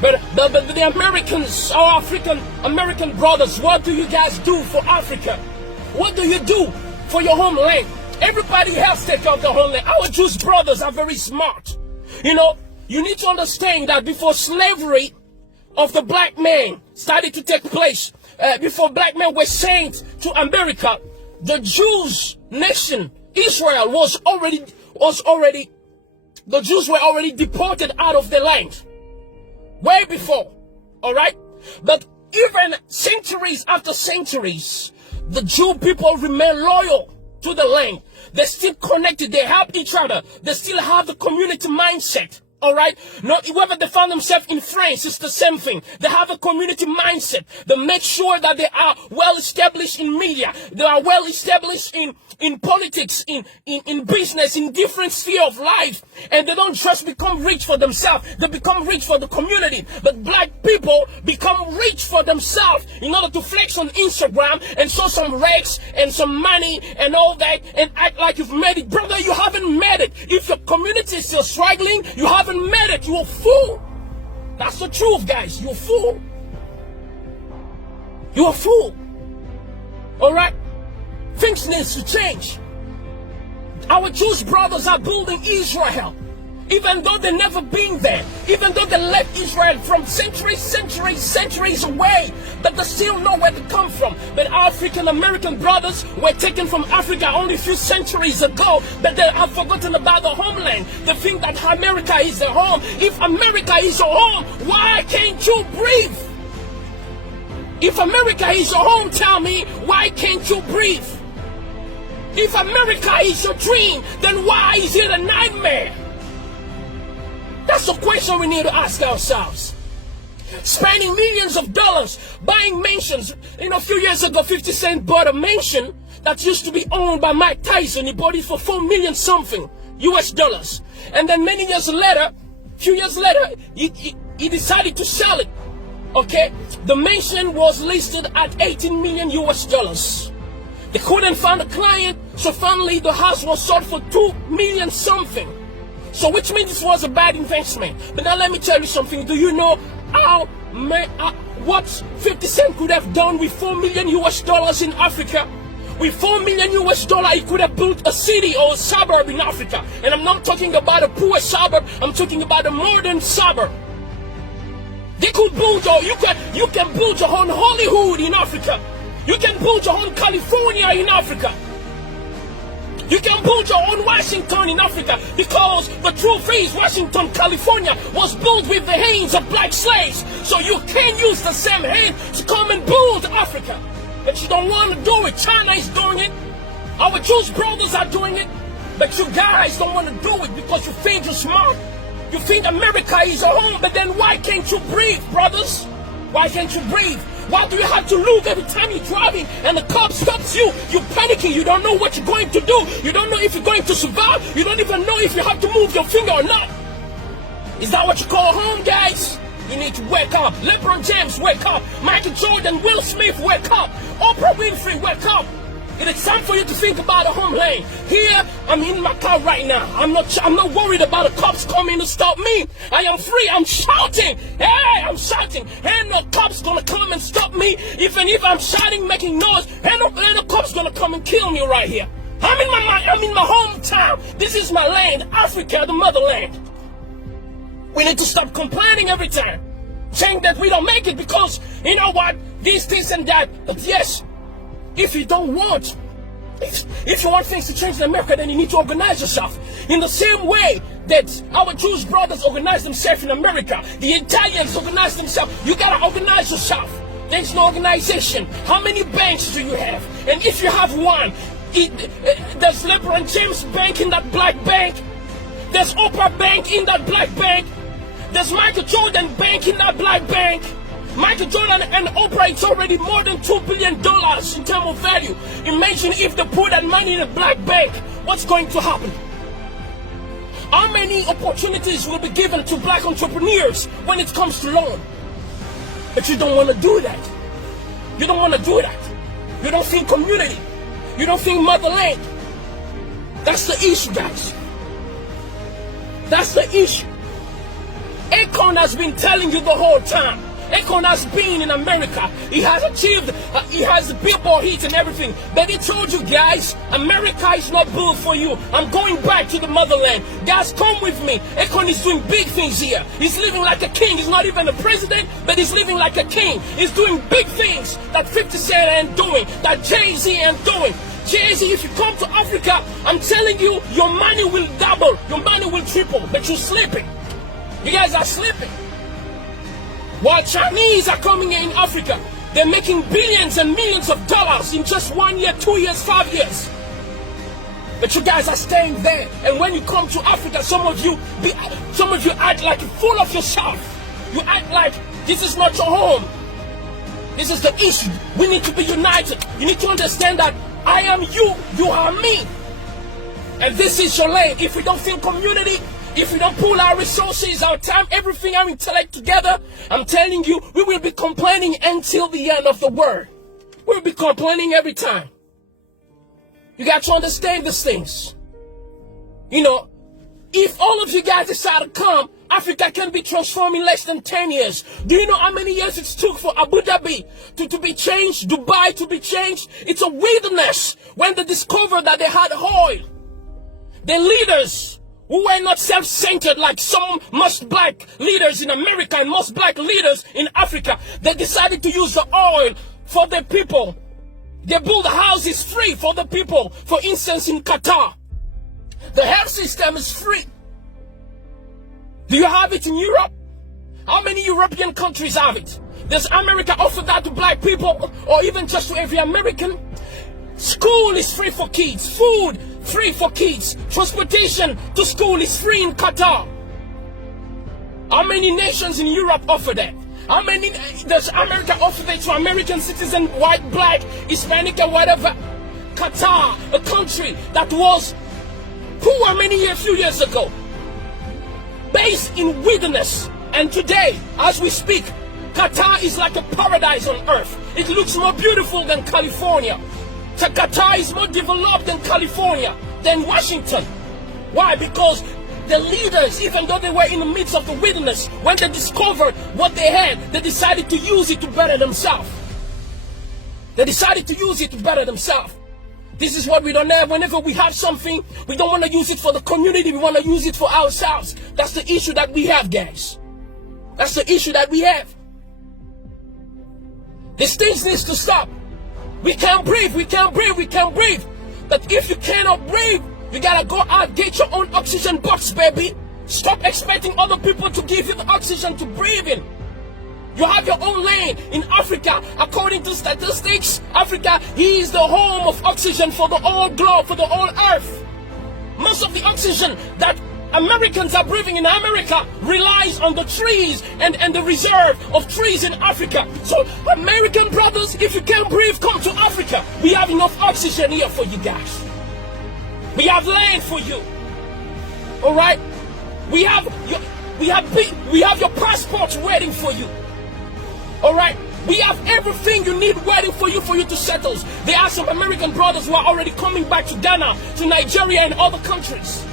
But the Americans, our African American brothers, what do you guys do for Africa? What do you do for your homeland? Everybody has to take care of their homeland. Our Jewish brothers are very smart. You know, you need to understand that before slavery of the black man started to take place, before black men were sent to America, the Jews nation, Israel, the Jews were already deported out of the land. Way before, all right? But even centuries after centuries, the Jew people remain loyal to the land. They're still connected. They help each other. They still have the community mindset. All right. Not whether they found themselves in France, it's the same thing. They have a community mindset. They make sure that they are well established in media. They are well established in politics, in business, in different sphere of life. And they don't just become rich for themselves. They become rich for the community. But black people become rich for themselves in order to flex on Instagram and show some racks and some money and all that and act like you've made it. Brother, you haven't made it. If your community is still struggling, you haven't made it. You're a fool. That's the truth, guys. You're a fool. You're a fool. All right? Things need to change. Our Jewish brothers are building Israel. Even though they've never been there. Even though they left Israel from centuries away. But they still know where to come from. But African American brothers were taken from Africa only a few centuries ago. But they have forgotten about the homeland. They think that America is their home. If America is your home, why can't you breathe? If America is your home, tell me, why can't you breathe? If America is your dream, then why is it a nightmare? That's the question we need to ask ourselves. Spending millions of dollars buying mansions. You know, a few years ago, 50 Cent bought a mansion that used to be owned by Mike Tyson. He bought it for $4 million something US dollars. And then many years later, few years later, he decided to sell it. Okay? The mansion was listed at 18 million US dollars. They couldn't find a client, so finally the house was sold for 2 million something. So which means this was a bad investment. But now let me tell you something. Do you know what 50 Cent could have done with 4 million US dollars in Africa? With 4 million US dollars, he could have built a city or a suburb in Africa. And I'm not talking about a poor suburb. I'm talking about a modern suburb. They could build you can build your own Hollywood in Africa. You can build your own California in Africa. You can build your own Washington in Africa, because the truth is Washington, California was built with the hands of black slaves. So you can use the same hand to come and build Africa. But you don't want to do it. China is doing it. Our Jewish brothers are doing it. But you guys don't want to do it because you think you're smart. You think America is your home, but then why can't you breathe, brothers? Why can't you breathe? Why do you have to look every time you're driving and the cop stops you? You're panicking. You don't know what you're going to do. You don't know if you're going to survive. You don't even know if you have to move your finger or not. Is that what you call home, guys? You need to wake up. LeBron James, wake up. Michael Jordan, Will Smith, wake up. Oprah Winfrey, wake up. It is time for you to think about the homeland. Here, I'm in my car right now. I'm not worried about the cops coming to stop me. I am free. I'm shouting. Hey, I'm shouting. Ain't no cops gonna come and stop me. Even if I'm shouting, making noise, ain't no cops gonna come and kill me right here. I'm in my hometown. This is my land, Africa, the motherland. We need to stop complaining every time, saying that we don't make it because, you know what, this and that. But yes, if you don't want, if you want things to change in America, then you need to organize yourself. In the same way that our Jewish brothers organize themselves in America, the Italians organize themselves. You gotta organize yourself. There's no organization. How many banks do you have? And if you have one, there's LeBron James Bank in that black bank. There's Oprah Bank in that black bank. There's Michael Jordan Bank in that black bank. Michael Jordan and Oprah, it's already more than $2 billion in terms of value. Imagine if they put that money in a black bank, what's going to happen? How many opportunities will be given to black entrepreneurs when it comes to loan? But you don't want to do that. You don't want to do that. You don't think community. You don't think motherland. That's the issue, guys. That's the issue. Akon has been telling you the whole time. Akon has been in America. He has achieved, he has billboard hits and everything. But he told you guys, America is not built for you. I'm going back to the motherland. Guys, come with me. Akon is doing big things here. He's living like a king. He's not even a president, but he's living like a king. He's doing big things that 50 Cent ain't doing, that Jay-Z ain't doing. Jay-Z, if you come to Africa, I'm telling you, your money will double, your money will triple, but you're sleeping. You guys are sleeping. While Chinese are coming in Africa, they're making billions and millions of dollars in just 1 year, 2 years, 5 years. But you guys are staying there. And when you come to Africa, some of you act like you're full of yourself. You act like this is not your home. This is the issue. We need to be united. You need to understand that I am you, you are me. And this is your lane. If we don't feel community, if we don't pool our resources, our time, everything, our intellect together, I'm telling you, we will be complaining until the end of the world. We'll be complaining every time. You got to understand these things. You know, if all of you guys decide to come, Africa can be transformed in less than 10 years. Do you know how many years it took for Abu Dhabi to be changed, Dubai to be changed? It's a wilderness. When they discovered that they had oil, the leaders who were not self-centered like some most black leaders in America and most black leaders in Africa, they decided to use the oil for the people. They build houses free for the people. For instance, in Qatar, the health system is free. Do you have it in Europe? How many European countries have it? Does America offer that to black people or even just to every American? School is free for kids. Food free for kids. Transportation to school is free in Qatar. How many nations in Europe offer that? How many does America offer that to American citizens, white, black, Hispanic, or whatever? Qatar, a country that was poor a few years ago, based in wilderness, and today, as we speak, Qatar is like a paradise on earth. It looks more beautiful than California. So Qatar is more developed than California, than Washington. Why? Because the leaders, even though they were in the midst of the wilderness, when they discovered what they had, they decided to use it to better themselves. They decided to use it to better themselves. This is what we don't have. Whenever we have something, we don't want to use it for the community. We want to use it for ourselves. That's the issue that we have, guys. That's the issue that we have. These things need to stop. We can't breathe, we can't breathe, we can't breathe. But if you cannot breathe, you gotta go out, get your own oxygen box, baby. Stop expecting other people to give you the oxygen to breathe in. You have your own lane. In Africa, according to statistics, Africa is the home of oxygen for the whole globe, for the whole earth. Most of the oxygen that Americans are breathing in America relies on the trees and the reserve of trees in Africa. So, American brothers, if you can't breathe, come to Africa. We have enough oxygen here for you guys. We have land for you. All right? We have your passports waiting for you. All right? We have everything you need waiting for you to settle. There are some American brothers who are already coming back to Ghana, to Nigeria, and other countries.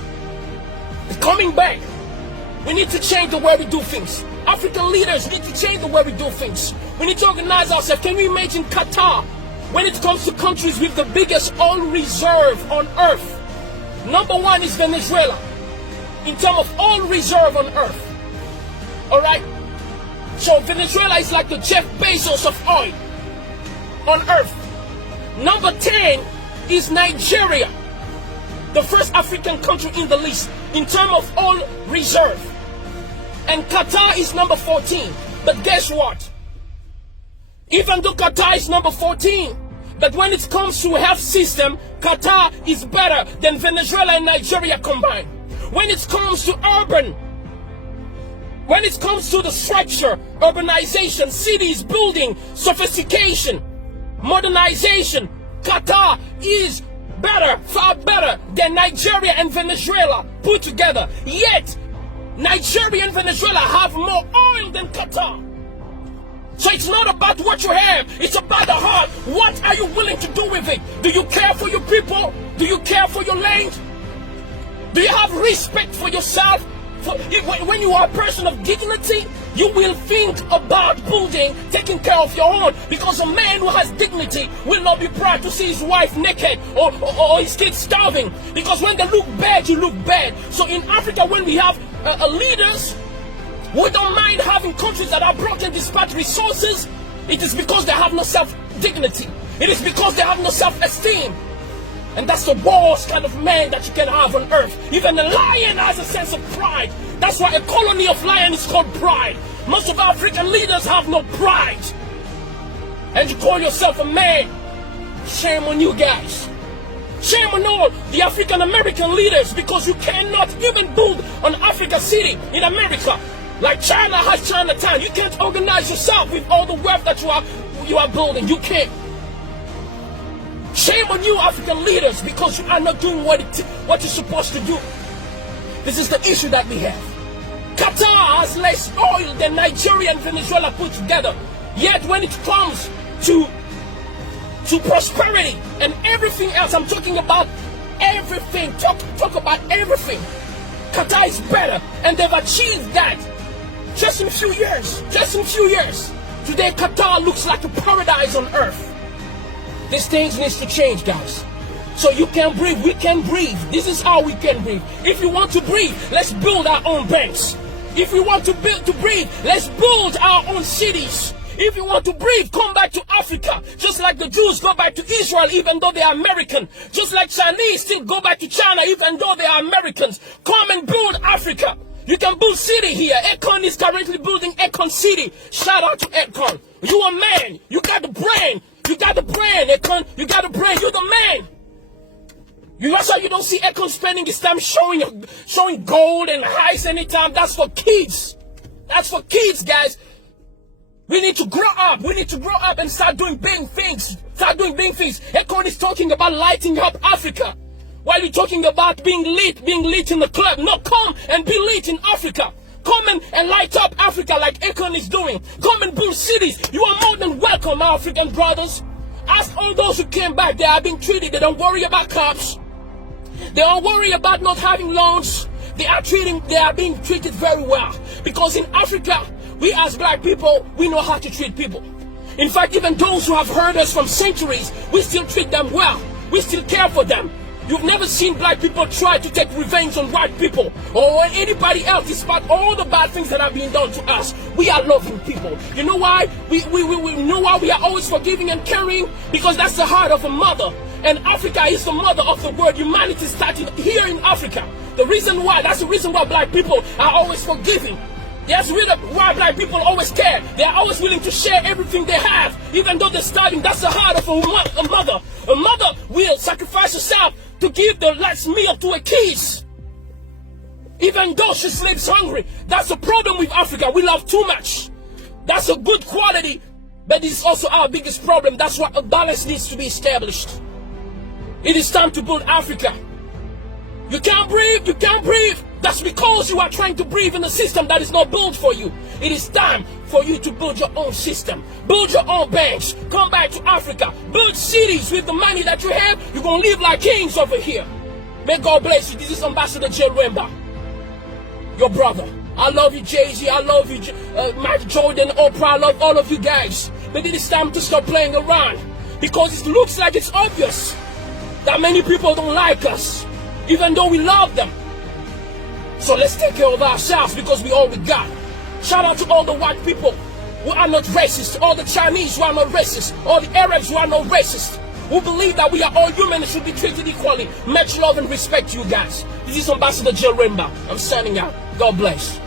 They're coming back. We need to change the way we do things. African leaders need to change the way we do things. We need to organize ourselves. Can you imagine Qatar, when it comes to countries with the biggest oil reserve on earth? Number one is Venezuela, in terms of oil reserve on earth. All right? So Venezuela is like the Jeff Bezos of oil on earth. Number 10 is Nigeria, the first African country in the list in terms of oil reserve. And Qatar is number 14. But guess what? Even though Qatar is number 14, but when it comes to health system, Qatar is better than Venezuela and Nigeria combined. When it comes to when it comes to the structure, urbanization, cities, building, sophistication, modernization, Qatar is better, far better than Nigeria and Venezuela put together. Yet, Nigeria and Venezuela have more oil than Qatar. So it's not about what you have, it's about the heart. What are you willing to do with it? Do you care for your people? Do you care for your land? Do you have respect for yourself, When you are a person of dignity, you will think about building, taking care of your own. Because a man who has dignity will not be proud to see his wife naked or his kids starving. Because when they look bad, you look bad. So in Africa, when we have leaders, we don't mind having countries that are broken despite resources. It is because they have no self-dignity. It is because they have no self-esteem. And that's the worst kind of man that you can have on earth. Even a lion has a sense of pride. That's why a colony of lions is called pride. Most of African leaders have no pride. And you call yourself a man. Shame on you guys. Shame on all the African American leaders, because you cannot even build an Africa city in America. Like China has Chinatown. You can't organize yourself with all the wealth that you are building. You can't. Shame on you, African leaders, because you are not doing what you're supposed to do. This is the issue that we have. Qatar has less oil than Nigeria and Venezuela put together. Yet when it comes to prosperity and everything else, I'm talking about everything. Talk about everything. Qatar is better, and they've achieved that just in a few years. Just in a few years. Today, Qatar looks like a paradise on earth. These things need to change, guys. So you can breathe, we can breathe. This is how we can breathe. If you want to breathe, let's build our own banks. If we want to breathe, let's build our own cities. If you want to breathe, come back to Africa. Just like the Jews go back to Israel even though they are American. Just like Chinese still go back to China even though they are Americans. Come and build Africa. You can build city here. Akon is currently building Akon City. Shout out to Akon. You a man. You got the brain. You got the brain, Akon. You got the brain. You're the man. That's why you don't see Akon spending his time showing gold and highs anytime. That's for kids. That's for kids, guys. We need to grow up. We need to grow up and start doing big things. Start doing big things. Akon is talking about lighting up Africa. While you're talking about being lit in the club. No, come and be lit in Africa. Come and light up Africa like Akon is doing. Come and build cities. You are more than welcome, my African brothers. Ask all those who came back. They are being treated. They don't worry about cops. They don't worry about not having loans. They are being treated very well. Because in Africa, we as black people, we know how to treat people. In fact, even those who have heard us from centuries, we still treat them well. We still care for them. You've never seen black people try to take revenge on white people or anybody else, despite all the bad things that are being done to us. We are loving people. You know why? We know why we are always forgiving and caring? Because that's the heart of a mother. And Africa is the mother of the world. Humanity started here in Africa. That's the reason why black people are always forgiving. That's why black people always care. They are always willing to share everything they have, even though they're starving. That's the heart of a mother. A mother will sacrifice herself to give the last meal to her kids, even though she sleeps hungry. That's the problem with Africa. We love too much. That's a good quality, but it's also our biggest problem. That's why a balance needs to be established. It is time to build Africa. You can't breathe. You can't breathe. That's because you are trying to breathe in a system that is not built for you. It is time for you to build your own system. Build your own banks. Come back to Africa. Build cities with the money that you have. You're going to live like kings over here. May God bless you. This is Ambassador J. Wemba, your brother. I love you, Jay-Z. I love you, Mike Jordan, Oprah. I love all of you guys. But it is time to stop playing around. Because it looks like it's obvious that many people don't like us, even though we love them. So let's take care of ourselves, because we all we got. Shout out to all the white people who are not racist, all the Chinese who are not racist, all the Arabs who are not racist, who believe that we are all human and should be treated equally. Much love and respect to you guys. This is Ambassador Jill Rimba. I'm signing out. God bless.